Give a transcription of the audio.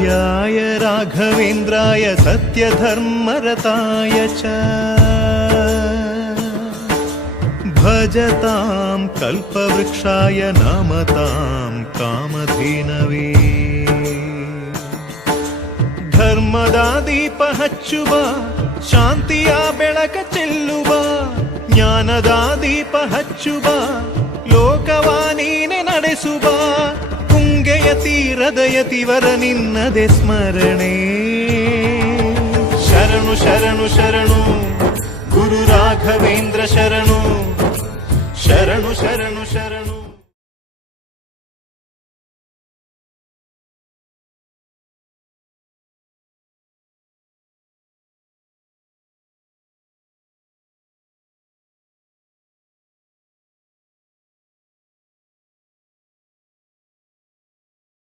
पूज्याय राघवेन्द्राय सत्यधर्मरताय च भजतां कल्पवृक्षाय नमतां कामधेनवे ಧರ್ಮದ ದೀಪ ಹಚ್ಚುವ ಶಾಂತಿಯ ಬೆಳಕ ಚೆಲ್ಲುವ ಜ್ಞಾನದ ದೀಪ ಹಚ್ಚುವ ಲೋಕವ ನೀನೆ ನಡೆಸುವ ತುಂಗೆಯ ತೀರದ ಯತಿವರ ನಿನ್ನದೆ ಸ್ಮರಣೆ ಶರಣು ಶರಣು ಶರಣು ಗುರು ರಾಘವೇಂದ್ರ ಶರಣು ಶರಣು ಶರಣು ಶರಣು